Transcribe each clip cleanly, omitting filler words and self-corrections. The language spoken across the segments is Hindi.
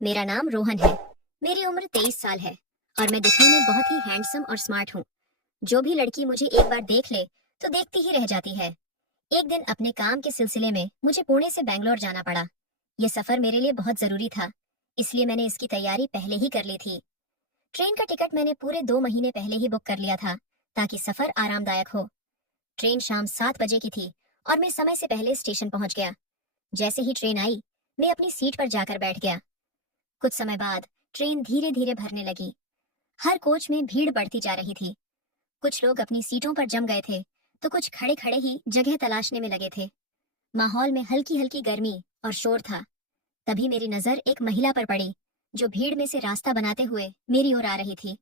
मेरा नाम रोहन है। मेरी उम्र 23 साल है और मैं दिखने में बहुत ही हैंडसम और स्मार्ट हूँ। जो भी लड़की मुझे एक बार देख ले तो देखती ही रह जाती है। एक दिन अपने काम के सिलसिले में मुझे पुणे से बैंगलोर जाना पड़ा। यह सफर मेरे लिए बहुत जरूरी था, इसलिए मैंने इसकी तैयारी पहले ही कर ली थी। ट्रेन का टिकट मैंने पूरे 2 महीने पहले ही बुक कर लिया था ताकि सफर आरामदायक हो। ट्रेन शाम 7 बजे की थी और मैं समय से पहले स्टेशन पहुंच गया। जैसे ही ट्रेन आई, मैं अपनी सीट पर जाकर बैठ गया। कुछ समय बाद ट्रेन धीरे धीरे भरने लगी। हर कोच में भीड़ बढ़ती जा रही थी। कुछ लोग अपनी सीटों पर जम गए थे तो कुछ खड़े खड़े ही जगह तलाशने में लगे थे। माहौल में हल्की हल्की गर्मी और शोर था। तभी मेरी नजर एक महिला पर पड़ी जो भीड़ में से रास्ता बनाते हुए मेरी ओर आ रही थी।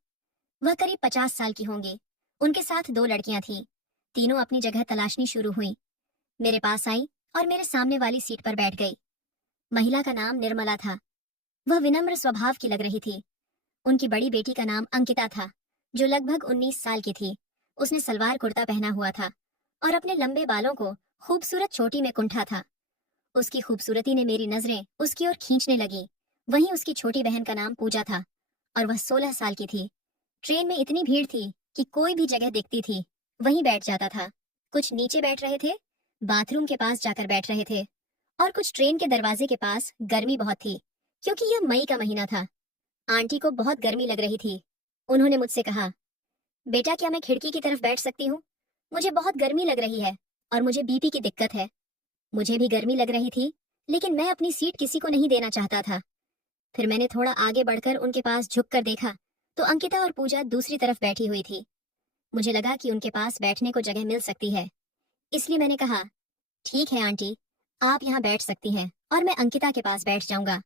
वह करीब 50 साल की होंगी। उनके साथ दो लड़कियां थीं। तीनों अपनी जगह तलाशनी शुरू हुई, मेरे पास आई और मेरे सामने वाली सीट पर बैठ गई। महिला का नाम निर्मला था। वह विनम्र स्वभाव की लग रही थी। उनकी बड़ी बेटी का नाम अंकिता था, जो लगभग 19 साल की थी। उसने सलवार कुर्ता पहना हुआ था और अपने लंबे बालों को खूबसूरत चोटी में कुंठा था। उसकी खूबसूरती ने मेरी नजरें उसकी ओर खींचने लगी। वहीं उसकी छोटी बहन का नाम पूजा था और वह 16 साल की थी। ट्रेन में इतनी भीड़ थी कि कोई भी जगह दिखती थी वहीं बैठ जाता था। कुछ नीचे बैठ रहे थे, बाथरूम के पास जाकर बैठ रहे थे और कुछ ट्रेन के दरवाजे के पास। गर्मी बहुत थी क्योंकि यह मई का महीना था। आंटी को बहुत गर्मी लग रही थी। उन्होंने मुझसे कहा, बेटा क्या मैं खिड़की की तरफ बैठ सकती हूँ? मुझे बहुत गर्मी लग रही है और मुझे बीपी की दिक्कत है। मुझे भी गर्मी लग रही थी, लेकिन मैं अपनी सीट किसी को नहीं देना चाहता था। फिर मैंने थोड़ा आगे बढ़कर उनके पास झुककर देखा तो अंकिता और पूजा दूसरी तरफ बैठी हुई थी। मुझे लगा कि उनके पास बैठने को जगह मिल सकती है, इसलिए मैंने कहा, ठीक है आंटी, आप यहाँ बैठ सकती हैं और मैं अंकिता के पास बैठ जाऊंगा।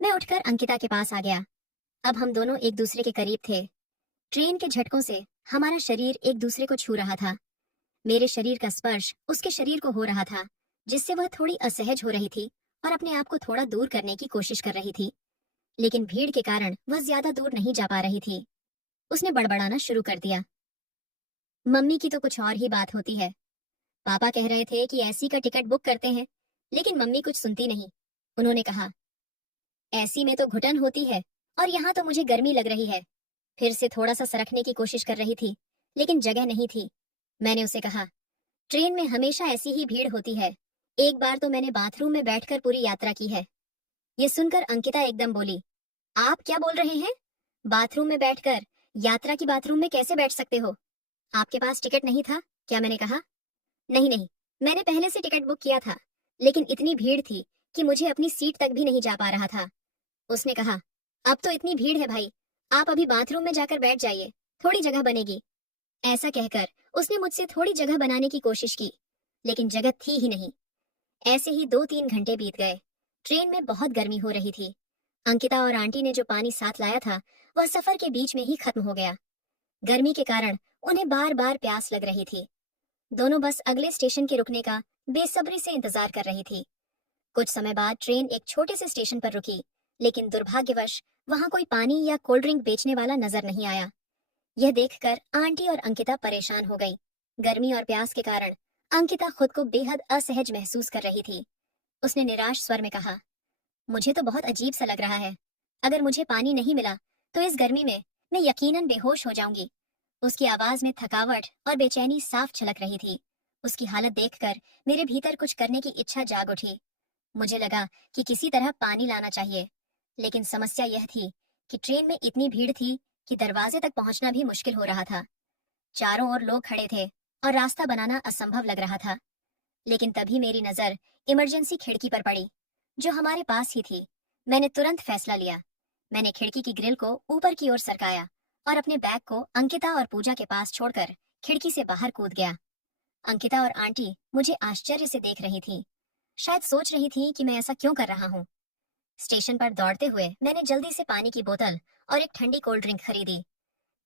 मैं उठकर अंकिता के पास आ गया। अब हम दोनों एक दूसरे के करीब थे। ट्रेन के झटकों से हमारा शरीर एक दूसरे को छू रहा था। मेरे शरीर का स्पर्श उसके शरीर को हो रहा था, जिससे वह थोड़ी असहज हो रही थी और अपने आप को थोड़ा दूर करने की कोशिश कर रही थी। लेकिन भीड़ के कारण वह ज्यादा दूर नहीं जा पा रही थी। उसने बड़बड़ाना शुरू कर दिया, मम्मी की तो कुछ और ही बात होती है। पापा कह रहे थे कि एसी का टिकट बुक करते हैं, लेकिन मम्मी कुछ सुनती नहीं। उन्होंने कहा, एसी में तो घुटन होती है और यहाँ तो मुझे गर्मी लग रही है। फिर से थोड़ा सा सरकने की कोशिश कर रही थी, लेकिन जगह नहीं थी। मैंने उसे कहा, ट्रेन में हमेशा ऐसी ही भीड़ होती है। एक बार तो मैंने बाथरूम में बैठकर पूरी यात्रा की है। ये सुनकर अंकिता एकदम बोली, आप क्या बोल रहे हैं? बाथरूम में बैठकर? यात्रा की बाथरूम में कैसे बैठ सकते हो? आपके पास टिकट नहीं था क्या? मैंने कहा, नहीं नहीं, मैंने पहले से टिकट बुक किया था, लेकिन इतनी भीड़ थी कि मुझे अपनी सीट तक भी नहीं जा पा रहा था। उसने कहा, अब तो इतनी भीड़ है भाई, आप अभी बाथरूम में जाकर बैठ जाइए, थोड़ी जगह बनेगी। ऐसा कहकर उसने मुझसे थोड़ी जगह बनाने की कोशिश की, लेकिन जगह थी ही नहीं। ऐसे ही 2-3 घंटे बीत गए। ट्रेन में बहुत गर्मी हो रही थी। अंकिता और आंटी ने जो पानी साथ लाया था वह सफर के बीच में ही खत्म हो गया। गर्मी के कारण उन्हें बार बार प्यास लग रही थी। दोनों बस अगले स्टेशन के रुकने का बेसब्री से इंतजार कर रही थी। कुछ समय बाद ट्रेन एक छोटे से स्टेशन पर रुकी, लेकिन दुर्भाग्यवश वहां कोई पानी या कोल्ड ड्रिंक बेचने वाला नजर नहीं आया। यह देखकर आंटी और अंकिता परेशान हो गई। गर्मी और प्यास के कारण अंकिता खुद को बेहद असहज महसूस कर रही थी। उसने निराश स्वर में कहा, मुझे तो बहुत अजीब सा लग रहा है। अगर मुझे पानी नहीं मिला तो इस गर्मी में मैं यकीनन बेहोश हो जाऊंगी। उसकी आवाज में थकावट और बेचैनी साफ झलक रही थी। उसकी हालत देखकर मेरे भीतर कुछ करने की इच्छा जाग उठी। मुझे लगा कि किसी तरह पानी लाना चाहिए, लेकिन समस्या यह थी कि ट्रेन में इतनी भीड़ थी कि दरवाजे तक पहुंचना भी मुश्किल हो रहा था। चारों ओर लोग खड़े थे और रास्ता बनाना असंभव लग रहा था। लेकिन तभी मेरी नजर इमरजेंसी खिड़की पर पड़ी, जो हमारे पास ही थी। मैंने तुरंत फैसला लिया। मैंने खिड़की की ग्रिल को ऊपर की ओर सरकाया और अपने बैग को अंकिता और पूजा के पास छोड़कर खिड़की से बाहर कूद गया। अंकिता और आंटी मुझे आश्चर्य से देख रही थी, शायद सोच रही थी कि मैं ऐसा क्यों कर रहा हूँ। स्टेशन पर दौड़ते हुए मैंने जल्दी से पानी की बोतल और एक ठंडी कोल्ड ड्रिंक खरीदी।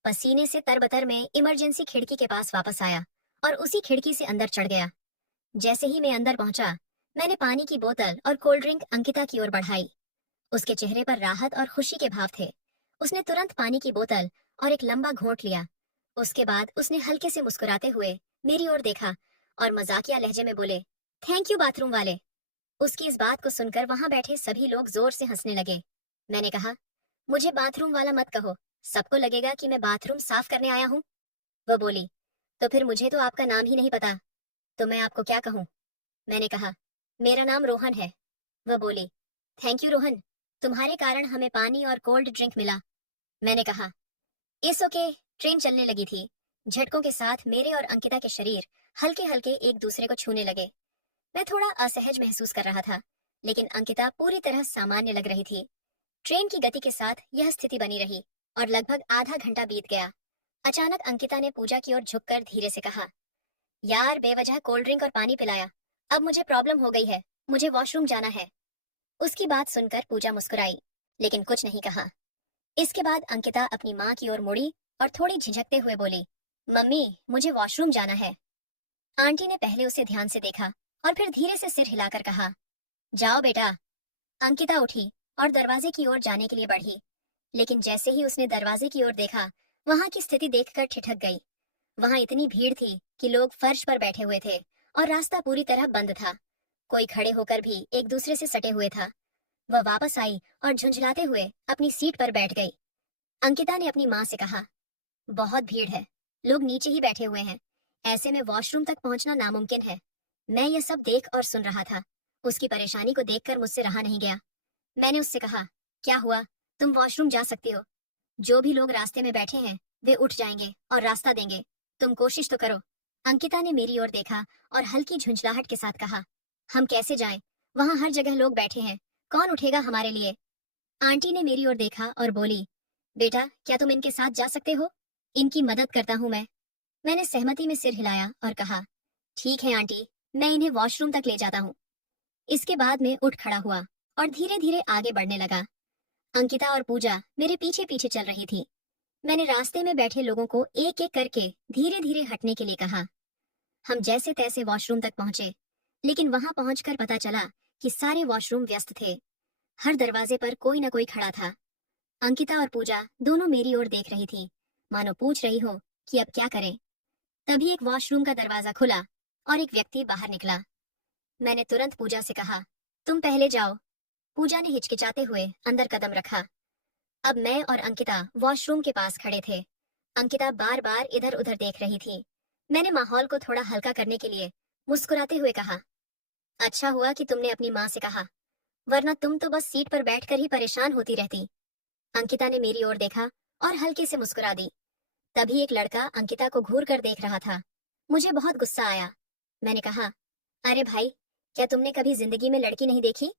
पसीने से तरबतर में इमरजेंसी खिड़की के पास वापस आया और उसी खिड़की से अंदर चढ़ गया। जैसे ही मैं अंदर पहुंचा, मैंने पानी की बोतल और कोल्ड ड्रिंक अंकिता की ओर बढ़ाई। उसके चेहरे पर राहत और खुशी के भाव थे। उसने तुरंत पानी की बोतल और एक लंबा घोंट लिया। उसके बाद उसने हल्के से मुस्कुराते हुए मेरी ओर देखा और मजाकिया लहजे में बोले, थैंक यू बाथरूम वाले। उसकी इस बात को सुनकर वहां बैठे सभी लोग जोर से हंसने लगे। मैंने कहा, मुझे बाथरूम वाला मत कहो, सबको लगेगा कि मैं बाथरूम साफ करने आया हूँ। वह बोली, तो फिर मुझे तो आपका नाम ही नहीं पता, तो मैं आपको क्या कहूँ? मैंने कहा, मेरा नाम रोहन है। वह बोली, थैंक यू रोहन, तुम्हारे कारण हमें पानी और कोल्ड ड्रिंक मिला। मैंने कहा, इस ओके। ट्रेन चलने लगी थी। झटकों के साथ मेरे और अंकिता के शरीर हल्के हल्के एक दूसरे को छूने लगे। मैं थोड़ा असहज महसूस कर रहा था, लेकिन अंकिता पूरी तरह सामान्य लग रही थी। ट्रेन की गति के साथ यह स्थिति बनी रही और लगभग आधा घंटा बीत गया। अचानक अंकिता ने पूजा की ओर झुककर धीरे से कहा, यार बेवजह कोल्ड ड्रिंक और पानी पिलाया, अब मुझे प्रॉब्लम हो गई है, मुझे वॉशरूम जाना है। उसकी बात सुनकर पूजा मुस्कुराई, लेकिन कुछ नहीं कहा। इसके बाद अंकिता अपनी माँ की ओर मुड़ी और थोड़ी झिझकते हुए बोली, मम्मी मुझे वॉशरूम जाना है। आंटी ने पहले उसे ध्यान से देखा और फिर धीरे से सिर हिलाकर कहा, जाओ बेटा। अंकिता उठी और दरवाजे की ओर जाने के लिए बढ़ी, लेकिन जैसे ही उसने दरवाजे की ओर देखा, वहां की स्थिति देखकर ठिठक गई। वहां इतनी भीड़ थी कि लोग फर्श पर बैठे हुए थे और रास्ता पूरी तरह बंद था। कोई खड़े होकर भी एक दूसरे से सटे हुए था। वह वापस आई और झुंझलाते हुए अपनी सीट पर बैठ गई। अंकिता ने अपनी माँ से कहा, बहुत भीड़ है, लोग नीचे ही बैठे हुए हैं, ऐसे में वॉशरूम तक पहुंचना नामुमकिन है। मैं यह सब देख और सुन रहा था। उसकी परेशानी को देखकर मुझसे रहा नहीं गया। मैंने उससे कहा, क्या हुआ, तुम वॉशरूम जा सकती हो। जो भी लोग रास्ते में बैठे हैं वे उठ जाएंगे और रास्ता देंगे, तुम कोशिश तो करो। अंकिता ने मेरी ओर देखा और हल्की झुंझलाहट के साथ कहा, हम कैसे जाएं, वहां हर जगह लोग बैठे हैं, कौन उठेगा हमारे लिए। आंटी ने मेरी ओर देखा और बोली, बेटा क्या तुम इनके साथ जा सकते हो, इनकी मदद करता हूँ मैं। मैंने सहमति में सिर हिलाया और कहा, ठीक है आंटी, मैं इन्हें वॉशरूम तक ले जाता हूँ। इसके बाद मैं उठ खड़ा हुआ और धीरे धीरे आगे बढ़ने लगा। अंकिता और पूजा मेरे पीछे पीछे चल रही थी। मैंने रास्ते में बैठे लोगों को एक एक करके धीरे धीरे हटने के लिए कहा। हम जैसे तैसे वॉशरूम तक पहुंचे, लेकिन वहां पहुंचकर पता चला कि सारे वॉशरूम व्यस्त थे। हर दरवाजे पर कोई न कोई खड़ा था। अंकिता और पूजा दोनों मेरी ओर देख रही थी, मानो पूछ रही हो कि अब क्या करें। तभी एक वॉशरूम का दरवाजा खुला और एक व्यक्ति बाहर निकला। मैंने तुरंत पूजा से कहा, तुम पहले जाओ। पूजा ने हिचकिचाते हुए अंदर कदम रखा। अब मैं और अंकिता वॉशरूम के पास खड़े थे। अंकिता बार बार इधर उधर देख रही थी। मैंने माहौल को थोड़ा हल्का करने के लिए मुस्कुराते हुए कहा, अच्छा हुआ कि तुमने अपनी माँ से कहा, वरना तुम तो बस सीट पर बैठकर ही परेशान होती रहती। अंकिता ने मेरी ओर देखा और हल्के से मुस्कुरा दी। तभी एक लड़का अंकिता को घूर कर देख रहा था। मुझे बहुत गुस्सा आया। मैंने कहा, अरे भाई, क्या तुमने कभी जिंदगी में लड़की नहीं देखी?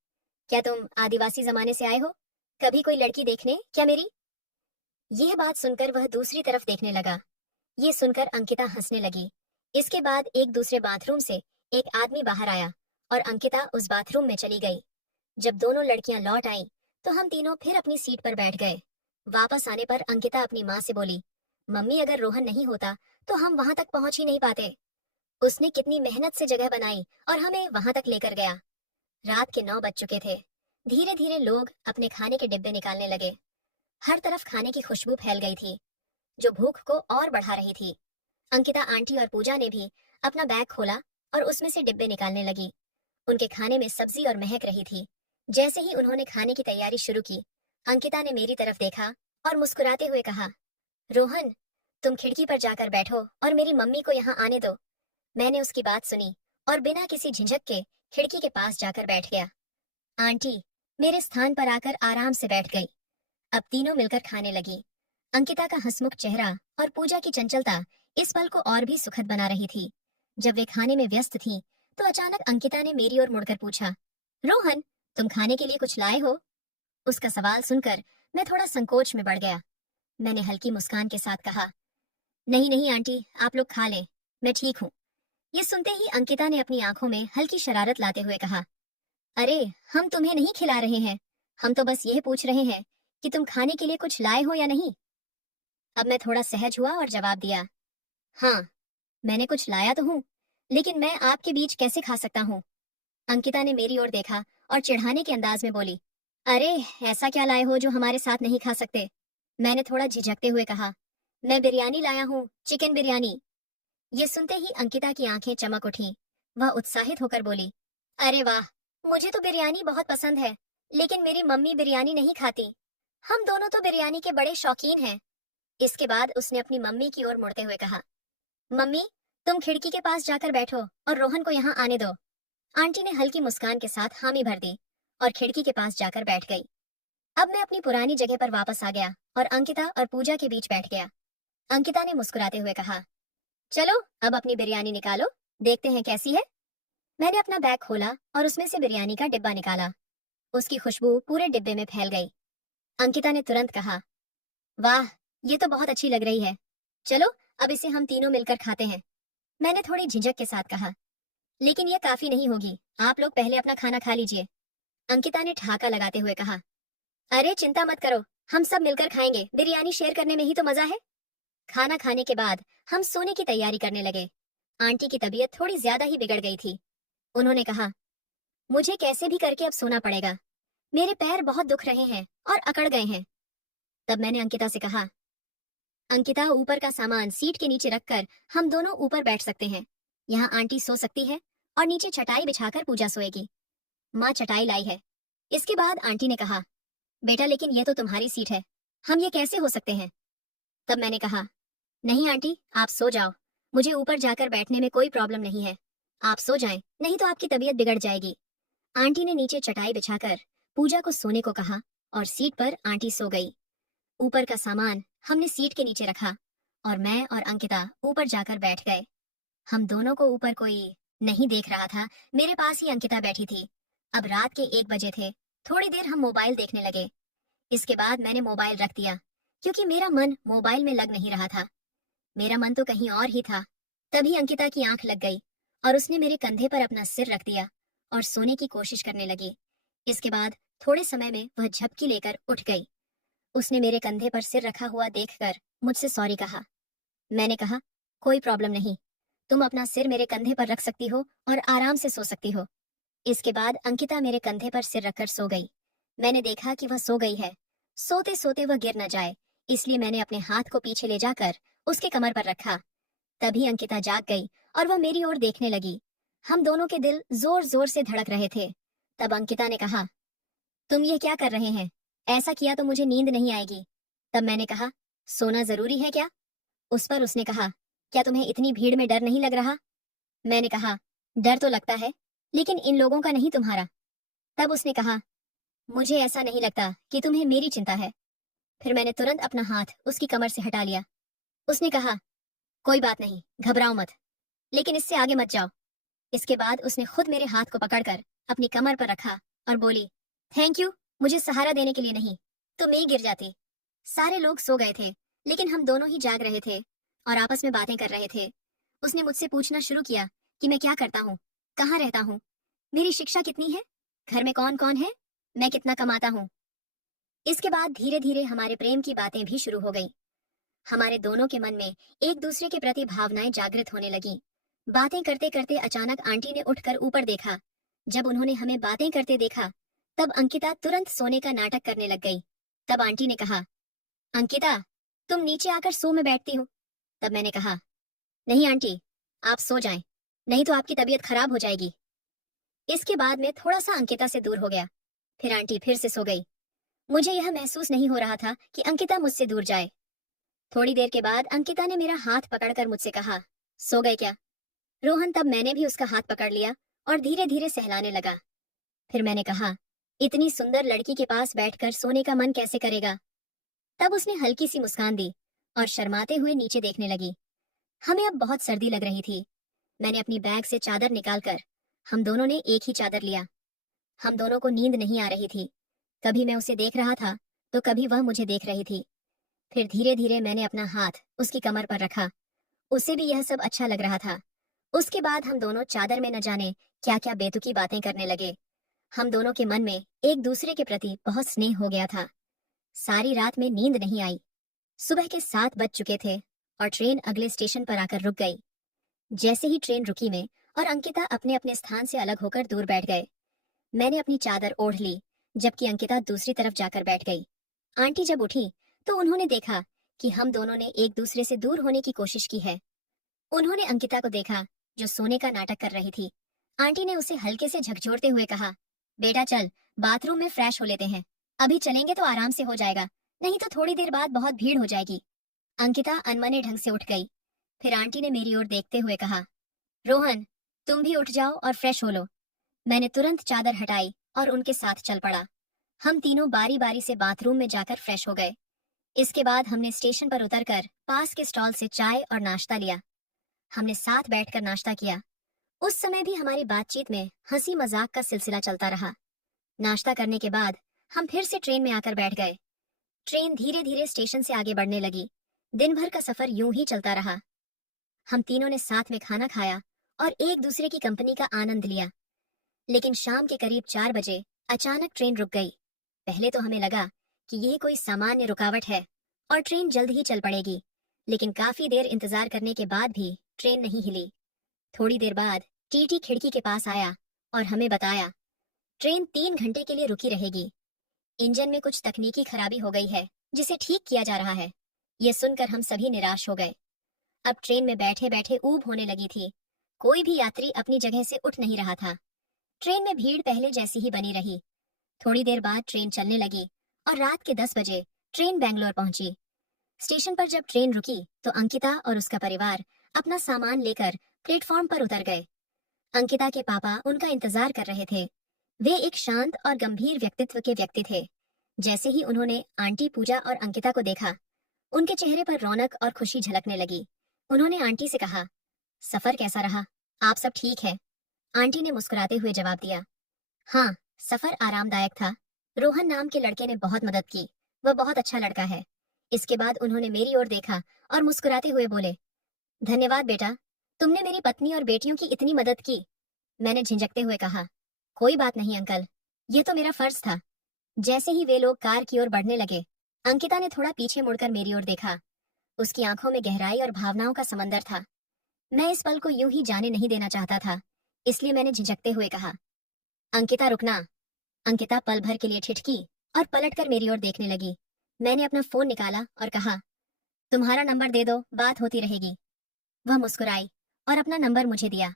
क्या तुम आदिवासी जमाने से आए हो? कभी कोई लड़की देखने क्या मेरी? यह बात सुनकर वह दूसरी तरफ देखने लगा। ये सुनकर अंकिता हंसने लगी। इसके बाद एक दूसरे बाथरूम से एक आदमी बाहर आया और अंकिता उस बाथरूम में चली गई। जब दोनों लड़कियां लौट आईं, तो हम तीनों फिर अपनी सीट पर बैठ गए। वापस आने पर अंकिता अपनी माँ से बोली, मम्मी अगर रोहन नहीं होता तो हम वहां तक पहुंच ही नहीं पाते। उसने कितनी मेहनत से जगह बनाई और हमें वहां तक लेकर गया। रात के 9 बज चुके थे। धीरे धीरे लोग अपने खाने के डिब्बे निकालने लगे। हर तरफ खाने की खुशबू फैल गई थी, जो भूख को और बढ़ा रही थी। अंकिता आंटी और पूजा ने भी अपना बैग खोला और उसमें से डिब्बे निकालने लगी। उनके खाने में सब्जी और महक रही थी। जैसे ही उन्होंने खाने की तैयारी शुरू की, अंकिता ने मेरी तरफ देखा और मुस्कुराते हुए कहा, रोहन, तुम खिड़की पर जाकर बैठो और मेरी मम्मी को यहाँ आने दो। मैंने उसकी बात सुनी और बिना किसी झिझक के खिड़की के पास जाकर बैठ गया। आंटी मेरे स्थान पर आकर आराम से बैठ गई। अब तीनों मिलकर खाने लगी। अंकिता का हंसमुख चेहरा और पूजा की चंचलता इस पल को और भी सुखद बना रही थी। जब वे खाने में व्यस्त थीं, तो अचानक अंकिता ने मेरी ओर मुड़कर पूछा, रोहन, तुम खाने के लिए कुछ लाए हो? उसका सवाल सुनकर मैं थोड़ा संकोच में बढ़ गया। मैंने हल्की मुस्कान के साथ कहा, नहीं नहीं आंटी, आप लोग खा लें, मैं ठीक हूँ। ये सुनते ही अंकिता ने अपनी आंखों में हल्की शरारत लाते हुए कहा, अरे हम तुम्हें नहीं खिला रहे हैं, हम तो बस यह पूछ रहे हैं कि तुम खाने के लिए कुछ लाए हो या नहीं। अब मैं थोड़ा सहज हुआ और जवाब दिया, हाँ, मैंने कुछ लाया तो हूँ, लेकिन मैं आपके बीच कैसे खा सकता हूँ। अंकिता ने मेरी ओर देखा और चिढ़ाने के अंदाज में बोली, अरे ऐसा क्या लाए हो जो हमारे साथ नहीं खा सकते। मैंने थोड़ा झिझकते हुए कहा, मैं बिरयानी लाया हूँ, चिकन बिरयानी। ये सुनते ही अंकिता की आंखें चमक उठी। वह उत्साहित होकर बोली, अरे वाह, मुझे तो बिरयानी बहुत पसंद है, लेकिन मेरी मम्मी बिरयानी नहीं खाती। हम दोनों तो बिरयानी के बड़े शौकीन हैं। इसके बाद उसने अपनी मम्मी की ओर मुड़ते हुए कहा, मम्मी, तुम खिड़की के पास जाकर बैठो और रोहन को यहाँ आने दो। आंटी ने हल्की मुस्कान के साथ हामी भर दी और खिड़की के पास जाकर बैठ गई। अब मैं अपनी पुरानी जगह पर वापस आ गया और अंकिता और पूजा के बीच बैठ गया। अंकिता ने मुस्कुराते हुए कहा, चलो अब अपनी बिरयानी निकालो, देखते हैं कैसी है। मैंने अपना बैग खोला और उसमें से बिरयानी का डिब्बा निकाला। उसकी खुशबू पूरे डिब्बे में फैल गई। अंकिता ने तुरंत कहा, वाह, ये तो बहुत अच्छी लग रही है। चलो अब इसे हम तीनों मिलकर खाते हैं। मैंने थोड़ी झिझक के साथ कहा, लेकिन यह काफी नहीं होगी, आप लोग पहले अपना खाना खा लीजिए। अंकिता ने ठहाका लगाते हुए कहा, अरे चिंता मत करो, हम सब मिलकर खाएंगे, बिरयानी शेयर करने में ही तो मजा है। खाना खाने के बाद हम सोने की तैयारी करने लगे। आंटी की तबीयत थोड़ी ज्यादा ही बिगड़ गई थी। उन्होंने कहा, मुझे कैसे भी करके अब सोना पड़ेगा, मेरे पैर बहुत दुख रहे हैं और अकड़ गए हैं। तब मैंने अंकिता से कहा, अंकिता, ऊपर का सामान सीट के नीचे रखकर हम दोनों ऊपर बैठ सकते हैं। यहाँ आंटी सो सकती है और नीचे चटाई बिछाकर पूजा सोएगी। माँ चटाई लाई है। इसके बाद आंटी ने कहा, बेटा लेकिन ये तो तुम्हारी सीट है, हम ये कैसे हो सकते हैं। तब मैंने कहा, नहीं आंटी, आप सो जाओ, मुझे ऊपर जाकर बैठने में कोई प्रॉब्लम नहीं है। आप सो जाएं, नहीं तो आपकी तबीयत बिगड़ जाएगी। आंटी ने नीचे चटाई बिछाकर पूजा को सोने को कहा और सीट पर आंटी सो गई। ऊपर का सामान हमने सीट के नीचे रखा और मैं और अंकिता ऊपर जाकर बैठ गए। हम दोनों को ऊपर कोई नहीं देख रहा था, मेरे पास ही अंकिता बैठी थी। अब रात के 1 बजे थे। थोड़ी देर हम मोबाइल देखने लगे। इसके बाद मैंने मोबाइल रख दिया क्योंकि मेरा मन मोबाइल में लग नहीं रहा था। मेरा मन तो कहीं और ही था। तभी अंकिता की आंख लग गई और उसने मेरे कंधे पर अपना सिर रख दिया और सोने की कोशिश करने लगी। इसके बाद थोड़े समय में वह झपकी लेकर उठ गई। उसने मेरे कंधे पर सिर रखा हुआ देखकर मुझसे सॉरी कहा। मैंने कहा, कोई प्रॉब्लम नहीं, तुम अपना सिर मेरे कंधे पर रख सकती हो और आराम से सो सकती हो। इसके बाद अंकिता मेरे कंधे पर सिर रखकर सो गई। मैंने देखा कि वह सो गई है। सोते सोते वह गिर न जाए, इसलिए मैंने अपने हाथ को पीछे ले जाकर उसके कमर पर रखा। तभी अंकिता जाग गई और वह मेरी ओर देखने लगी। हम दोनों के दिल जोर जोर से धड़क रहे थे। तब अंकिता ने कहा, तुम ये क्या कर रहे हैं, ऐसा किया तो मुझे नींद नहीं आएगी। तब मैंने कहा, सोना जरूरी है क्या। उस पर उसने कहा, क्या तुम्हें इतनी भीड़ में डर नहीं लग रहा। मैंने कहा, डर तो लगता है, लेकिन इन लोगों का नहीं, तुम्हारा। तब उसने कहा, मुझे ऐसा नहीं लगता कि तुम्हें मेरी चिंता है। फिर मैंने तुरंत अपना हाथ उसकी कमर से हटा लिया। उसने कहा, कोई बात नहीं, घबराओ मत, लेकिन इससे आगे मत जाओ। इसके बाद उसने खुद मेरे हाथ को पकड़कर अपनी कमर पर रखा और बोली, थैंक यू, मुझे सहारा देने के लिए नहीं, तो मैं ही गिर जाती। सारे लोग सो गए थे, लेकिन हम दोनों ही जाग रहे थे और आपस में बातें कर रहे थे। उसने मुझसे पूछना शुरू किया कि मैं क्या करता हूँ, कहाँ रहता हूँ, मेरी शिक्षा कितनी है, घर में कौन कौन है, मैं कितना कमाता हूँ। इसके बाद धीरे धीरे हमारे प्रेम की बातें भी शुरू हो गई। हमारे दोनों के मन में एक दूसरे के प्रति भावनाएं जागृत होने लगी। बातें करते करते अचानक आंटी ने उठकर ऊपर देखा। जब उन्होंने हमें बातें करते देखा, तब अंकिता तुरंत सोने का नाटक करने लग गई। तब आंटी ने कहा, अंकिता, तुम नीचे आकर सो में बैठती हो। तब मैंने कहा, नहीं आंटी, आप सो जाएं, नहीं तो आपकी तबीयत खराब हो जाएगी। इसके बाद मैं थोड़ा सा अंकिता से दूर हो गया। फिर आंटी फिर से सो गई। मुझे यह महसूस नहीं हो रहा था कि अंकिता मुझसे दूर जाए। थोड़ी देर के बाद अंकिता ने मेरा हाथ पकड़कर मुझसे कहा, सो गए क्या रोहन। तब मैंने भी उसका हाथ पकड़ लिया और धीरे धीरे सहलाने लगा। फिर मैंने कहा, इतनी सुंदर लड़की के पास बैठकर सोने का मन कैसे करेगा। तब उसने हल्की सी मुस्कान दी और शर्माते हुए नीचे देखने लगी। हमें अब बहुत सर्दी लग रही थी। मैंने अपनी बैग से चादर निकालकर हम दोनों ने एक ही चादर लिया। हम दोनों को नींद नहीं आ रही थी। कभी मैं उसे देख रहा था तो कभी वह मुझे देख रही थी। फिर धीरे धीरे मैंने अपना हाथ उसकी कमर पर रखा। उसे भी यह सब अच्छा लग रहा था। उसके बाद हम दोनों चादर में न जाने क्या क्या बेतुकी बातें करने लगे। हम दोनों के मन में एक दूसरे के प्रति बहुत स्नेह हो गया था। सारी रात में नींद नहीं आई। सुबह के 7 बज चुके थे और ट्रेन अगले स्टेशन पर आकर रुक गई। जैसे ही ट्रेन रुकी मैं और अंकिता अपने अपने स्थान से अलग होकर दूर बैठ गए। मैंने अपनी चादर ओढ़ ली, जबकि अंकिता दूसरी तरफ जाकर बैठ गई। आंटी जब उठी तो उन्होंने देखा कि हम दोनों ने एक दूसरे से दूर होने की कोशिश की है। उन्होंने अंकिता को देखा जो सोने का नाटक कर रही थी। आंटी ने उसे हल्के से झकझोरते हुए कहा, बेटा चल, बाथरूम में फ्रेश हो लेते हैं। अभी चलेंगे तो आराम से हो जाएगा, नहीं तो थोड़ी देर बाद बहुत भीड़ हो जाएगी। अंकिता अनमने ढंग से उठ गई। फिर आंटी ने मेरी ओर देखते हुए कहा, रोहन, तुम भी उठ जाओ और फ्रेश हो लो। मैंने तुरंत चादर हटाई और उनके साथ चल पड़ा। हम तीनों बारी बारी से बाथरूम में जाकर फ्रेश हो गए। इसके बाद हमने स्टेशन पर उतरकर पास के स्टॉल से चाय और नाश्ता लिया। हमने साथ बैठकर नाश्ता किया। उस समय भी हमारी बातचीत में हंसी मजाक का सिलसिला चलता रहा। नाश्ता करने के बाद हम फिर से ट्रेन में आकर बैठ गए। ट्रेन धीरे धीरे स्टेशन से आगे बढ़ने लगी। दिन भर का सफर यूं ही चलता रहा। हम तीनों ने साथ में खाना खाया और एक दूसरे की कंपनी का आनंद लिया। लेकिन शाम के करीब 4 बजे अचानक ट्रेन रुक गई। पहले तो हमें लगा कि यह कोई सामान्य रुकावट है और ट्रेन जल्द ही चल पड़ेगी, लेकिन काफी देर इंतजार करने के बाद भी ट्रेन नहीं हिली। थोड़ी देर बाद टीटी खिड़की के पास आया और हमें बताया, ट्रेन 3 घंटे के लिए रुकी रहेगी। इंजन में कुछ तकनीकी खराबी हो गई है जिसे ठीक किया जा रहा है। ये सुनकर हम सभी निराश हो गए। अब ट्रेन में बैठे बैठे ऊब होने लगी थी। कोई भी यात्री अपनी जगह से उठ नहीं रहा था। ट्रेन में भीड़ पहले जैसी ही बनी रही। थोड़ी देर बाद ट्रेन चलने लगी और रात के 10 बजे ट्रेन बेंगलोर पहुंची। स्टेशन पर जब ट्रेन रुकी तो अंकिता और उसका परिवार अपना सामान लेकर प्लेटफॉर्म पर उतर गए। अंकिता के पापा उनका इंतजार कर रहे थे। वे एक शांत और गंभीर व्यक्तित्व के व्यक्ति थे। जैसे ही उन्होंने आंटी पूजा और अंकिता को देखा, उनके चेहरे पर रौनक और खुशी झलकने लगी। उन्होंने आंटी से कहा, सफर कैसा रहा? आप सब ठीक है? आंटी ने मुस्कुराते हुए जवाब दिया, हाँ, सफर आरामदायक था। रोहन नाम के लड़के ने बहुत मदद की। वह बहुत अच्छा लड़का है। इसके बाद उन्होंने मेरी ओर देखा और मुस्कुराते हुए बोले, धन्यवाद बेटा, तुमने मेरी पत्नी और बेटियों की इतनी मदद की। मैंने झिझकते हुए कहा, कोई बात नहीं अंकल, ये तो मेरा फर्ज था। जैसे ही वे लोग कार की ओर बढ़ने लगे, अंकिता ने थोड़ा पीछे मुड़कर मेरी ओर देखा। उसकी आंखों में गहराई और भावनाओं का समंदर था। मैं इस पल को यूं ही जाने नहीं देना चाहता था, इसलिए मैंने झिझकते हुए कहा, अंकिता रुकना। अंकिता पल भर के लिए ठिठकी और पलटकर मेरी ओर देखने लगी। मैंने अपना फोन निकाला और कहा, तुम्हारा नंबर दे दो, बात होती रहेगी। वह मुस्कुराई और अपना नंबर मुझे दिया।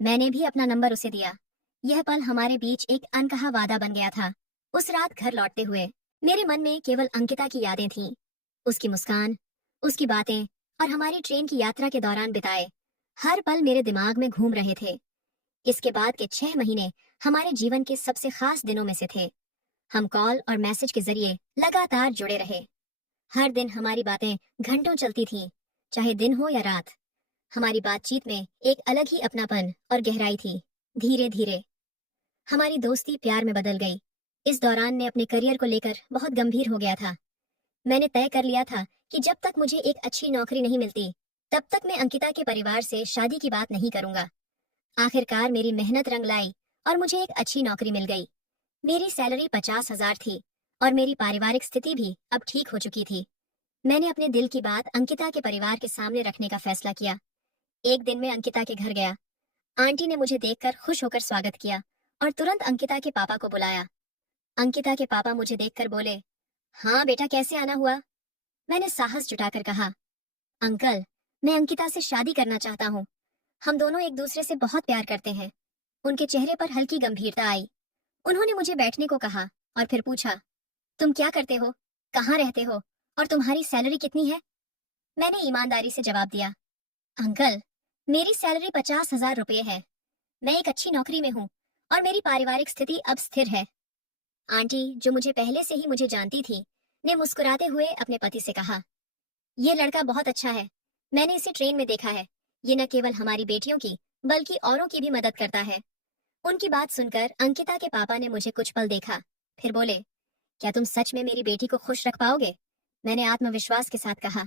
मैंने भी अपना नंबर उसे दिया। यह पल हमारे बीच एक अनकहा वादा बन गया था। उस रात घर लौटते हुए मेरे मन में केवल अंकिता की यादें थीं। उसकी मुस्कान, उसकी बातें और हमारी ट्रेन की यात्रा के दौरान बिताए हर पल मेरे दिमाग में घूम रहे थे। इसके बाद के 6 महीने हमारे जीवन के सबसे खास दिनों में से थे। हम कॉल और मैसेज के जरिए लगातार जुड़े रहे। हर दिन हमारी बातें घंटों चलती थीं, चाहे दिन हो या रात। हमारी बातचीत में एक अलग ही अपनापन और गहराई थी। धीरे धीरे हमारी दोस्ती प्यार में बदल गई। इस दौरान मैं अपने करियर को लेकर बहुत गंभीर हो गया था। मैंने तय कर लिया था कि जब तक मुझे एक अच्छी नौकरी नहीं मिलती, तब तक मैं अंकिता के परिवार से शादी की बात नहीं करूंगा। आखिरकार मेरी मेहनत रंग लाई और मुझे एक अच्छी नौकरी मिल गई। मेरी सैलरी 50,000 थी और मेरी पारिवारिक स्थिति भी अब ठीक हो चुकी थी। मैंने अपने दिल की बात अंकिता के परिवार के सामने रखने का फैसला किया। एक दिन मैं अंकिता के घर गया। आंटी ने मुझे देखकर खुश होकर स्वागत किया और तुरंत अंकिता के पापा को बुलाया। अंकिता के पापा मुझे देखकर बोले, हाँ बेटा, कैसे आना हुआ? मैंने साहस जुटाकर कहा, अंकल, मैं अंकिता से शादी करना चाहता हूँ। हम दोनों एक दूसरे से बहुत प्यार करते हैं। उनके चेहरे पर हल्की गंभीरता आई। उन्होंने मुझे बैठने को कहा और फिर पूछा, तुम क्या करते हो, कहाँ रहते हो और तुम्हारी सैलरी कितनी है? मैंने ईमानदारी से जवाब दिया, अंकल, मेरी सैलरी 50,000 रुपये है। मैं एक अच्छी नौकरी में हूँ और मेरी पारिवारिक स्थिति अब स्थिर है। आंटी, जो मुझे पहले से ही मुझे जानती थी, ने मुस्कुराते हुए अपने पति से कहा, यह लड़का बहुत अच्छा है। मैंने इसे ट्रेन में देखा है। ये न केवल हमारी बेटियों की बल्कि औरों की भी मदद करता है। उनकी बात सुनकर अंकिता के पापा ने मुझे कुछ पल देखा, फिर बोले, क्या तुम सच में मेरी बेटी को खुश रख पाओगे? मैंने आत्मविश्वास के साथ कहा,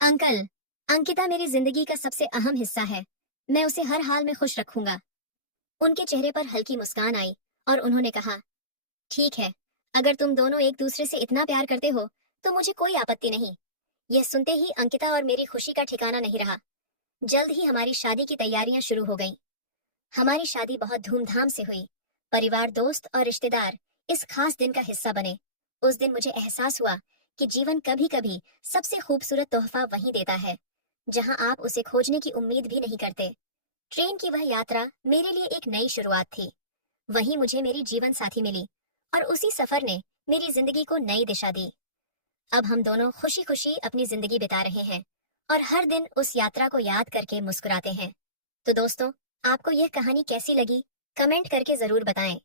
अंकल, अंकिता मेरी जिंदगी का सबसे अहम हिस्सा है। मैं उसे हर हाल में खुश रखूंगा। उनके चेहरे पर हल्की मुस्कान आई और उन्होंने कहा, ठीक है, अगर तुम दोनों एक दूसरे से इतना प्यार करते हो तो मुझे कोई आपत्ति नहीं। यह सुनते ही अंकिता और मेरी खुशी का ठिकाना नहीं रहा। जल्द ही हमारी शादी की तैयारियां शुरू हो गईं। हमारी शादी बहुत धूमधाम से हुई। परिवार, दोस्त और रिश्तेदार इस खास दिन का हिस्सा बने। उस दिन मुझे एहसास हुआ कि जीवन कभी कभी सबसे खूबसूरत तोहफा वही देता है जहां आप उसे खोजने की उम्मीद भी नहीं करते। ट्रेन की वह यात्रा मेरे लिए एक नई शुरुआत थी। वहीं मुझे मेरी जीवन साथी मिली और उसी सफर ने मेरी जिंदगी को नई दिशा दी। अब हम दोनों खुशी खुशी अपनी जिंदगी बिता रहे हैं और हर दिन उस यात्रा को याद करके मुस्कुराते हैं। तो दोस्तों, आपको यह कहानी कैसी लगी? कमेंट करके जरूर बताएं।